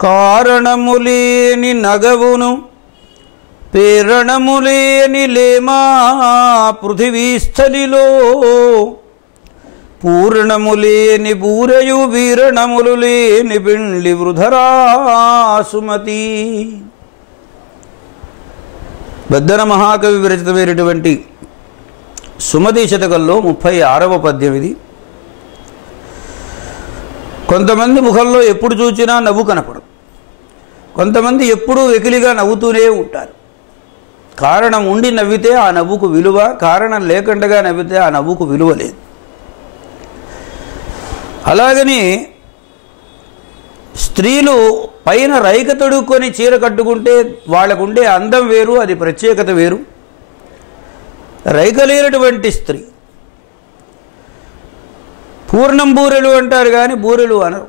కారణములేని నగవును ప్రేరణములేని లేమా పృథివీస్థలిలో. పూర్ణములేని బూరయు వీరణములు లేని పిండి వృధరాసుమతి బద్దన మహాకవి విరచితమైనటువంటి సుమతి శతకంలో ముప్పై ఆరవ పద్యం ఇది. కొంతమంది ముఖంలో ఎప్పుడు చూచినా నవ్వు కనపడదు. కొంతమంది ఎప్పుడూ వెకిలిగా నవ్వుతూనే ఉంటారు. కారణం ఉండి నవ్వితే ఆ నవ్వుకు విలువ కారణం లేకుండా నవ్వితే ఆ నవ్వుకు విలువ లేదు. అలాగని స్త్రీలు పైన రైక తొడుక్కొని చీర కట్టుకుంటే వాళ్ళకుండే అందం వేరు అది ప్రత్యేకత వేరు. రైక లేనటువంటి స్త్రీ. పూర్ణం బూరెలు అంటారు కానీ బూరెలు అనరు.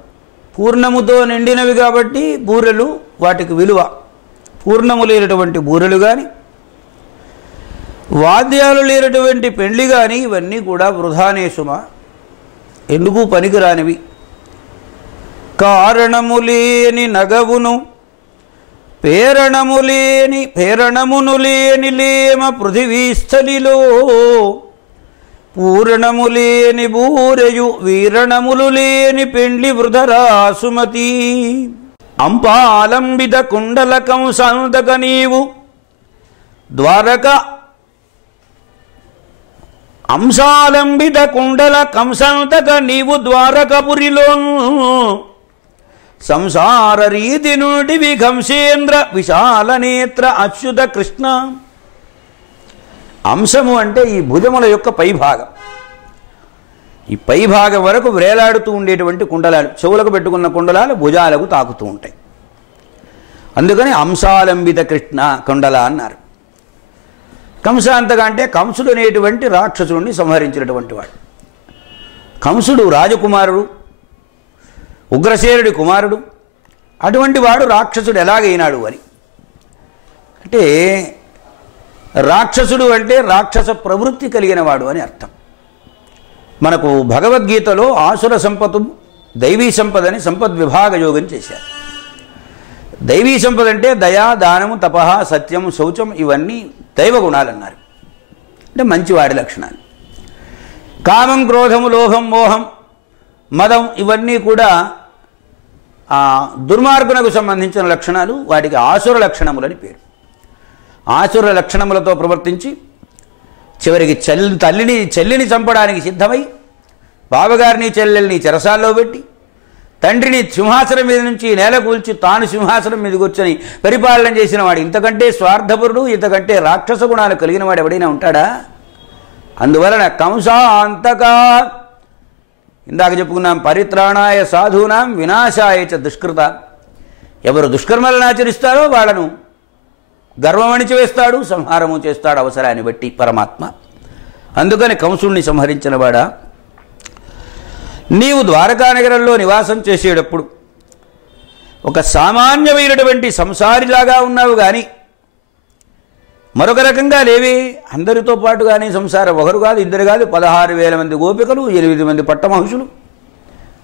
పూర్ణముతో నిండినవి కాబట్టి బూరెలు వాటికి విలువ. పూర్ణము లేనటువంటి బూరెలు కానీ వాద్యాలు లేనటువంటి పెళ్ళి కానీ ఇవన్నీ కూడా వృధానే సుమ ఎందుకు పనికిరానివి? కారణము లేని నగవును పేరణము లేని పేరణమును లేని లేమ పృథివీస్థలిలో పూరణము లేని బూరెయు వీరణములు లేని పెండ్లి వృధరాసుమతి. అంపాలంబిత కుండలకం సంతక నీవు ద్వారక అంశాలంబిత కుండల కంసంతక నీవు ద్వారకపురిలో సంసార రీతి నుండి విఘంసేంద్ర విశాల నేత్ర అచ్యుత కృష్ణ. అంశము అంటే ఈ భుజముల యొక్క పైభాగం. ఈ పైభాగం వరకు వేలాడుతూ ఉండేటువంటి కుండలాలు చెవులకు పెట్టుకున్న కుండలాలు భుజాలకు తాకుతూ ఉంటాయి. అందుకని అంశాలంబిత కృష్ణ కుండల అన్నారు. కంసాంతగా అంటే కంసుడు అనేటువంటి రాక్షసుడిని సంహరించినటువంటి వాడు. కంసుడు రాజకుమారుడు ఉగ్రసేనుడి కుమారుడు. అటువంటి వాడు రాక్షసుడు ఎలాగైనాడు అని. అంటే రాక్షసుడు అంటే రాక్షస ప్రవృత్తి కలిగిన వాడు అని అర్థం. మనకు భగవద్గీతలో ఆసుర సంపద దైవీ సంపదని సంపద్ విభాగ యోగం చేశారు. దైవీ సంపద అంటే దయా దానము తపహ సత్యం శౌచం ఇవన్నీ దైవ గుణాలు అన్నారు అంటే మంచివాడి లక్షణాలు. కామం క్రోధము లోభం మోహం మదం ఇవన్నీ కూడా దుర్మార్గునకు సంబంధించిన లక్షణాలు వాటికి ఆసుర లక్షణములని పేరు. ఆసుర లక్షణములతో ప్రవర్తించి చివరికి చెల్లి తల్లిని చెల్లిని చంపడానికి సిద్ధమై బావగారిని చెల్లెల్ని చెరసాల్లో పెట్టి తండ్రిని సింహాసనం మీద నుంచి నేల కూల్చి తాను సింహాసనం మీద కూర్చొని పరిపాలన చేసిన వాడు ఇంతకంటే స్వార్థపరుడు ఇంతకంటే రాక్షస గుణాలు కలిగిన వాడు ఎవడైనా ఉంటాడా? అందువలన కంసాంతకా ఇందాక చెప్పుకున్నాం పరిత్రాణాయ సాధూనాం వినాశాయ చ దుష్కృత. ఎవరు దుష్కర్మలను ఆచరిస్తారో వాళ్ళను గర్వం అణిచివేస్తాడు సంహారము చేస్తాడు అవసరాన్ని బట్టి పరమాత్మ. అందుకని కంసుణ్ణి సంహరించినవాడా నీవు ద్వారకా నగరంలో నివాసం చేసేటప్పుడు ఒక సామాన్యమైనటువంటి సంసారిలాగా ఉన్నావు కానీ మరొక రకంగా లేవి అందరితో పాటుగానే సంసారం. ఒకరు కాదు ఇద్దరు కాదు పదహారు వేల మంది గోపికలు ఎనిమిది మంది పట్టమహుషులు.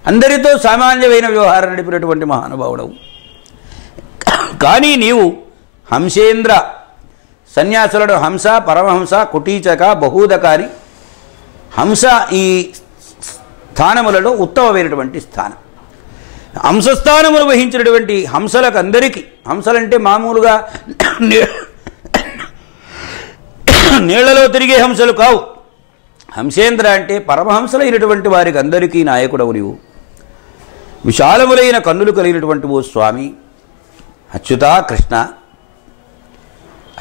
అందరితో సామాన్యమైన వ్యవహారం నడిపినటువంటి మహానుభావుడవు. కానీ నీవు హంసేంద్ర సన్యాసులను హంస పరమహంస కుటీచక బహూదక అని హంస ఈ స్థానములలో ఉత్తమమైనటువంటి స్థానం. హంసస్థానములు వహించినటువంటి హంసలకు అందరికీ హంసలంటే మామూలుగా నీళ్ళలో తిరిగే హంసలు కావు. హంసేంద్ర అంటే పరమహంసలైనటువంటి వారికి అందరికీ నాయకుడవు నీవు. విశాలములైన కన్నులు కలిగినటువంటి ఓ స్వామి అచ్యుతా కృష్ణ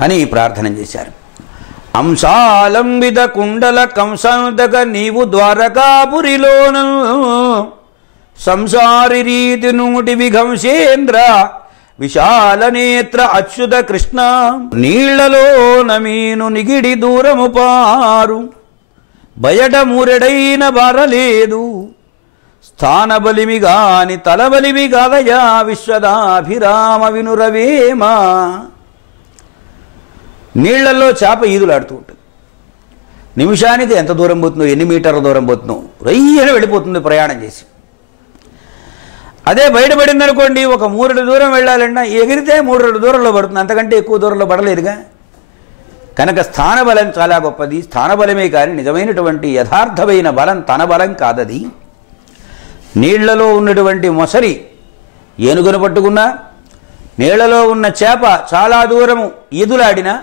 అని ప్రార్థన చేశారు. అంశాలంబిత కుండల కంసంతక నీవు ద్వారకాపురిలోను సంసారి రీతి నూటి విఘంసేంద్ర విశాల నేత్ర అచ్యుత కృష్ణ. నీళ్ళలో నమీను నిగిడి దూరము పారు. బయట మూరెడైన బారలేదు. స్థానబలిమిగాని బలిమి గాని కాదయా విశ్వదాభిరామ వినురవేమా. నీళ్ళలో చేప ఈదులాడుతూ ఉంటుంది. నిమిషానికి ఎంత దూరం పోతుందో ఎన్ని మీటర్ల దూరం పోతుందో రయ్యన వెళ్ళిపోతుంది ప్రయాణం చేసి. అదే బయటపడింది అనుకోండి ఒక మూడు దూరం వెళ్ళాలన్నా ఎగిరితే మూడు దూరంలో పడుతుంది. అంతకంటే ఎక్కువ దూరంలో పడలేదుగా? కనుక స్థానబలం చాలా గొప్పది. స్థానబలమే కానీ నిజమైనటువంటి యథార్థమైన బలం తన బలం కాదది. నీళ్ళలో ఉన్నటువంటి మొసరి ఏనుగును పట్టుకున్నా నీళ్ళలో ఉన్న చేప చాలా దూరము ఈదులాడినా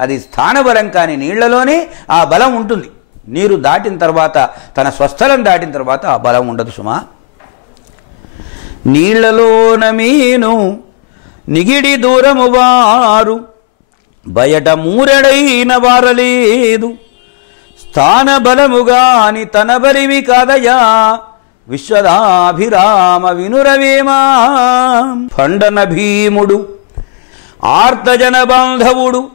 అది స్థానబలం కానీ నీళ్ళలోనే ఆ బలం ఉంటుంది. నీరు దాటిన తర్వాత తన స్వస్థలం దాటిన తర్వాత ఆ బలం ఉండదు సుమా. నీళ్ళలోన మీను నిగిడి దూరము వారు. బయట మూరెడైన వారలేదు. స్థాన బలముగాని తన బలివి కాదయా. విశ్వదాభిరామ వినురవేమా. పండన భీముడు ఆర్తజన బాంధవుడు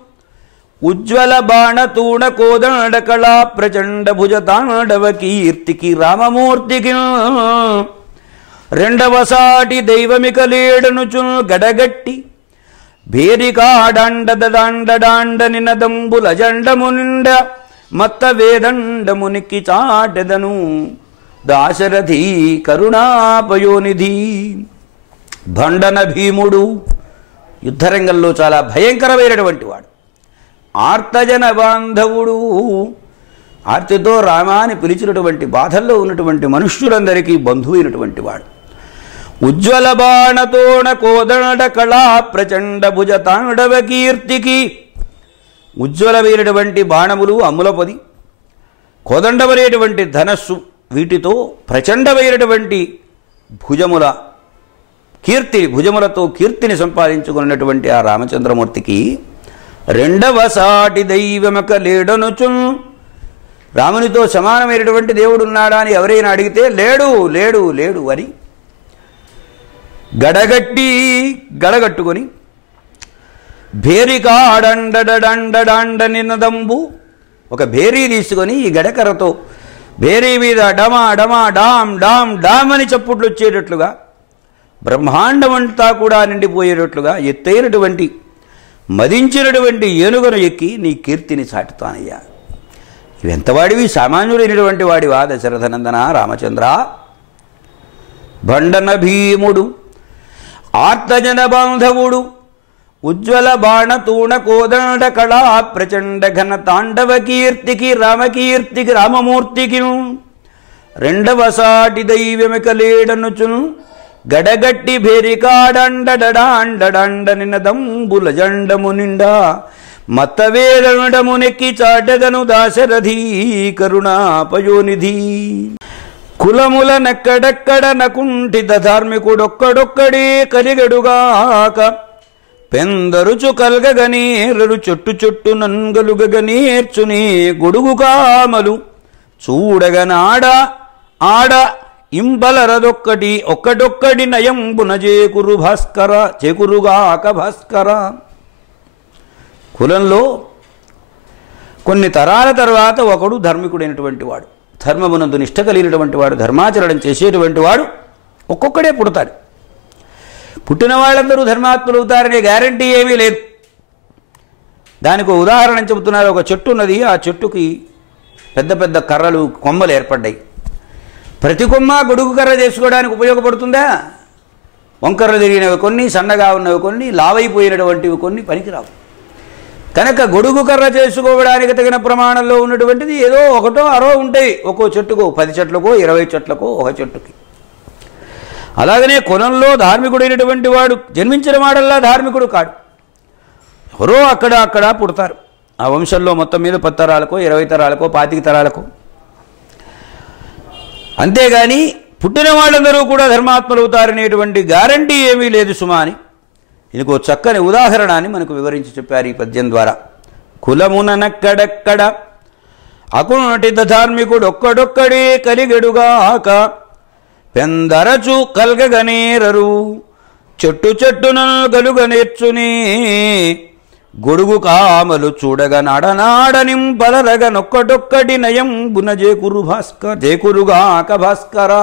ఉజ్వల బాణతూణ కోదండ కళా ప్రచండ భుజ తాండవ కీర్తికి రామమూర్తికి రెండవసాటి దైవమిక లేడనుచు గడగట్టి భేరికాడండదండడాండ నినదంబుల మత్త వేదండమునికి చాటెదను దాశరథి కరుణాపయోనిధి. భండన భీముడు యుద్ధరంగంలో చాలా భయంకరమైనటువంటి వాడు. ఆర్తజన బాంధవుడు ఆర్తితో రామాని పిలిచినటువంటి బాధల్లో ఉన్నటువంటి మనుష్యులందరికీ బంధువైనటువంటి వాడు. ఉజ్వల బాణతోణ కోదడ కళా ప్రచండ భుజ తాండవ కీర్తికి. ఉజ్వలమైనటువంటి బాణములు అమ్ములపది కోదండమైనటువంటి ధనస్సు వీటితో ప్రచండమైనటువంటి భుజముల కీర్తి భుజములతో కీర్తిని సంపాదించుకున్నటువంటి ఆ రామచంద్రమూర్తికి రెండవ సాటి దైవమక లేడనుచు రామునితో సమానమైనటువంటి దేవుడు ఉన్నాడా అని ఎవరైనా అడిగితే లేడు లేడు లేడు అని గడగట్టి గడగట్టుకొని భేరికాడండడండడాండ నినదంబు ఒక భేరీ తీసుకొని ఈ గడకరతో భేరీ మీద డమా డమా డామ్ డామ్ డామ్ అని చప్పుట్లు వచ్చేటట్లుగా బ్రహ్మాండమంతా కూడా నిండిపోయేటట్లుగా ఎత్తైనటువంటి మదించినటువంటి ఏనుగను ఎక్కి నీ కీర్తిని చాటుతానయ్యా. ఇవెంతవాడివి? సామాన్యుడైనటువంటి వాడివా? దశరథనందన? రామచంద్ర? భండన భీముడు ఆర్తజన బాంధవుడు ఉజ్వల బాణతూణ కోదండ కళా ప్రచండ ఘన తాండవ కీర్తికి రామకీర్తికి రామమూర్తికి రెండవ సాటి దైవమిక లేడనుచును గడగట్టి భేరికాడండడాండడాండ నినదంబుల జండము నిండా మత్తవేదమునెక్కి చాటగను దాశరథీ కరుణాపయోనిధి. కులముల నక్కడెక్కడ నకుంఠిత ధార్మికుడొక్కడొక్కడే కలిగడుగాక. పెందరుచు కల్గగనేరరు చుట్టు చుట్టు నంగలుగగనేర్చునే గొడుగు కామలు చూడగనాడ ఆడ ఇంబలరదొక్కటి ఒక్కటొక్కటి నయంబున చేకురు భాస్కర చేకురుగాక భాస్కర. కులంలో కొన్ని తరాల తర్వాత ఒకడు ధర్మికుడైనటువంటి వాడు. ధర్మమునందు నిష్ట కలిగినటువంటి వాడు ధర్మాచరణం చేసేటువంటి వాడు ఒక్కొక్కడే పుడతాడు. పుట్టిన వాళ్ళందరూ ధర్మాత్ములు అవుతారనే గ్యారంటీ ఏమీ లేదు. దానికి ఉదాహరణ చెబుతున్నారు. ఒక చెట్టు ఉన్నది. ఆ చెట్టుకి పెద్ద పెద్ద కర్రలు కొమ్మలు ఏర్పడ్డాయి. ప్రతి కొమ్మ గొడుగు కర్ర చేసుకోవడానికి ఉపయోగపడుతుందా? వంకర్రలు తిరిగినవి కొన్ని సన్నగా ఉన్నవి కొన్ని లావైపోయినటువంటివి కొన్ని పనికిరావు. కనుక గొడుగు కర్ర చేసుకోవడానికి తగిన ప్రమాణంలో ఉన్నటువంటిది ఏదో ఒకటో అరో ఉంటాయి. ఒక్కో చెట్టుకో పది చెట్లకో ఇరవై చెట్లకో ఒక చెట్టుకి. అలాగనే కులంలో ధార్మికుడైనటువంటి వాడు జన్మించిన వాడల్లా ధార్మికుడు కాడు. ఎవరో అక్కడ అక్కడ పుడతారు. ఆ వంశంలో మొత్తం మీద పది తరాలకో ఇరవై తరాలకో పాతిక తరాలకో. అంతేగాని పుట్టిన వాళ్ళందరూ కూడా ధర్మాత్మలు అవుతారనేటువంటి గ్యారంటీ ఏమీ లేదు సుమా అని. ఇదిగో చక్కని ఉదాహరణ అని మనకు వివరించి చెప్పారు ఈ పద్యం ద్వారా. కులముననక్కడక్కడ అకునటి ధార్మికుడు ఒక్కడొక్కడే కలిగెడుగాక పెందరచు కల్గగనేరరు చెట్టు చెట్టున గలుగ గలుగనేర్చుని గొడుగు కామలు చూడగ నడనాడనింపలరగ నొక్కడొక్కటి నయం బున జేకురు భాస్కర్ జేకురుగాక భాస్కరా.